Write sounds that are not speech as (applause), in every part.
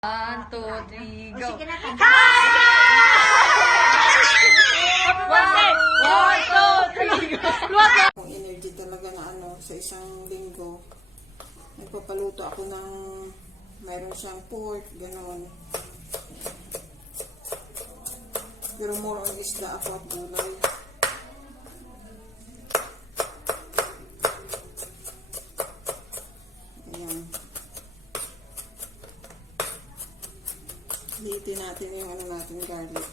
One, two, three, go. sige na, One, one, two, three, go. Ang energy talaga na ano, sa isang linggo. Nagpapaluto ako ng mayroon siyang pork, gano'n. Pero more on isda ako at gulay. Ayan. Liitin natin yung ano natin garlic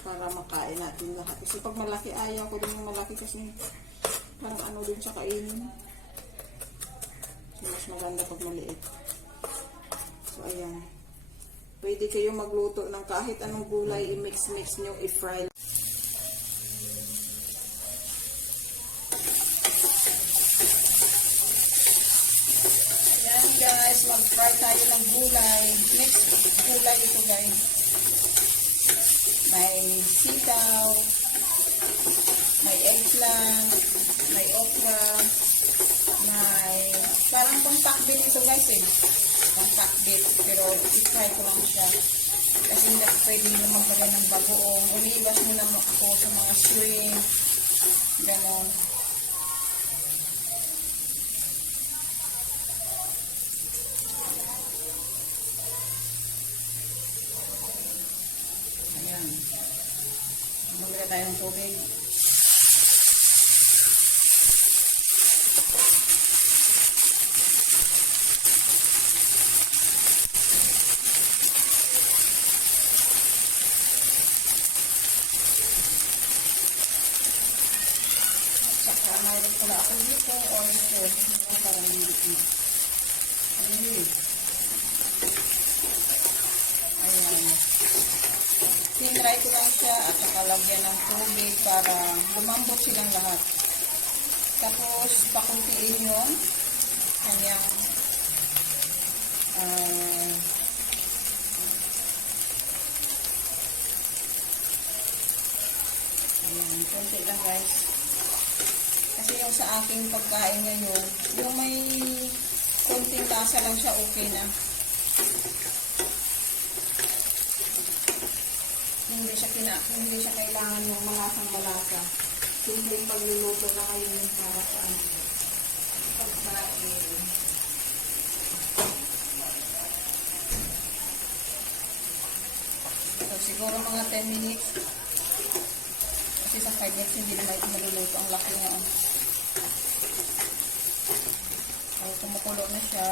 para makain natin lahat. Kasi pag malaki, ayaw ko din yung malaki kasi parang ano din sa kainin. So, mas maganda pag maliit. So, ayan. Pwede kayo magluto ng kahit anong gulay, i-mix-mix nyo, i-fry. Guys, mag-fry tayo ng gulay. Mixed gulay ito guys. May sitaw, may eggplant, may okra, may parang pang pakbit ito guys eh. Pang pakbit, pero i-try ko lang siya. Kasi hindi ako pwede na maglagay ng bagoong. Umiiwas muna ako sa mga shrimp. Ganon. Tayo ng tubig. Saka mayroon pala ako dito or dito. Parang dito. Ayun. Tinry ko lang siya at nakalagyan ng tubig para lumambot silang lahat. Tapos, pakuntiin yun. Kanyang ah ayan, konti lang guys. Kasi yung sa aking pagkain ngayon, yung may konting lasa lang siya, okay na. hindi siya kina, hindi siya kailangan ng malasang malasa. Simpleng pagluluto na ngayon yung para sa ano. Pagkain. So, siguro mga 10 minutes. Kasi sa 5 minutes hindi na may maluluto. Ang laki nga. oh. Ay, kumukulo na siya.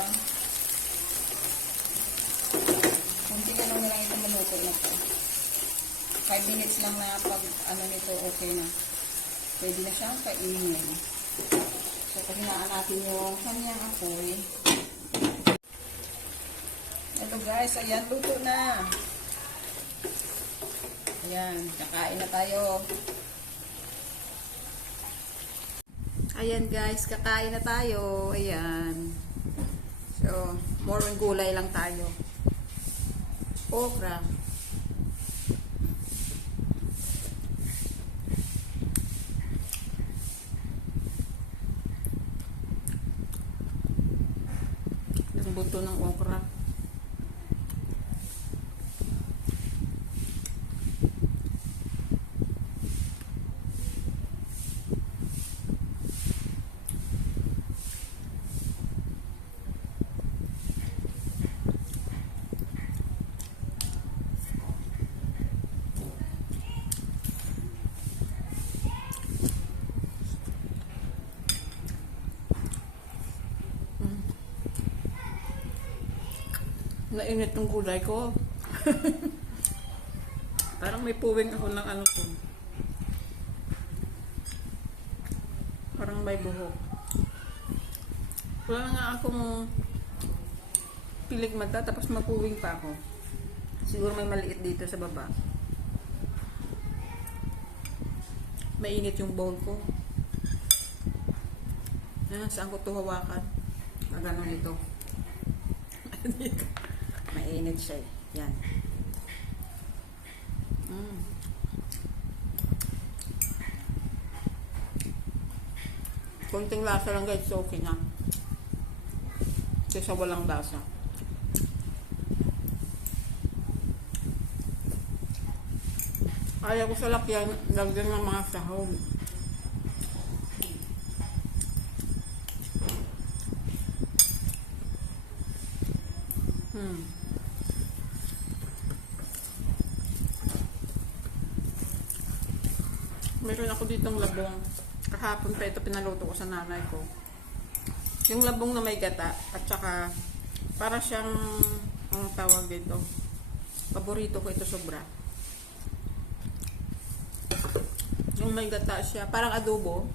Kunti na lang na lang ito maluto na to. 5 minutes lang na pag ano nito okay na. Pwede na siyang kainin. So, pahinaan natin yung kanyang apoy. Ito guys, ayan, luto na. Ayan, kakain na tayo. Ayan guys, kakain na tayo. Ayan. So, more gulay lang tayo. Okra. Buto ng okra. Nainit ng gulay ko. (laughs) Parang may puwing ako ng ano ko. Parang may buhok. Wala nga akong pilig mata tapos mapuwing pa ako. Siguro may maliit dito sa baba. Mainit yung bowl ko. Ah, saan ko ito hawakan? Ah, ganun ito. Mainit siya eh. Yan. Mm. Konting lasa lang guys, okay na. kaysa walang lasa. Ayaw ko sa lakyan, lagyan ng mga sahog. Hmm. Meron ako ditong labong. Kahapon pa ito pinaluto ko sa nanay ko. Yung labong na may gata at saka para siyang ang tawag dito. Paborito ko ito sobra. Yung may gata siya, parang adobo.